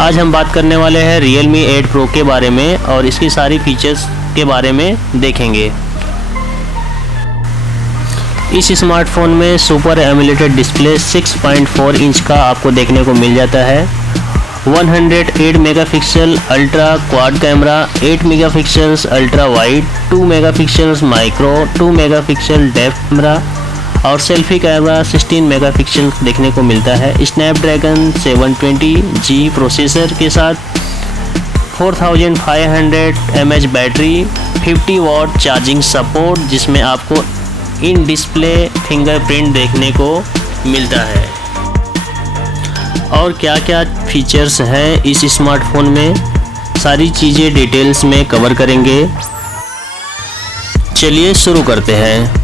आज हम बात करने वाले हैं Realme 8 Pro के बारे में और इसकी सारी फीचर्स के बारे में देखेंगे। इस स्मार्टफोन में सुपर एमुलेटेड डिस्प्ले 6.4 इंच का आपको देखने को मिल जाता है। 108 megapixel ultra quad camera, 8 megapixels ultra wide, 2 megapixels micro, 2 megapixel depth camera और सेल्फी कैमरा 16 मेगापिक्सल देखने को मिलता है। स्नैपड्रैगन 720G प्रोसेसर के साथ 4500 mAh battery, 50 watt charging support जिसमें आपको इन डिस्प्ले फिंगरप्रिंट देखने को मिलता है। और क्या क्या फीचर्स हैं इस स्मार्टफोन में, सारी चीज़ें डिटेल्स में कवर करेंगे। चलिए शुरू करते हैं।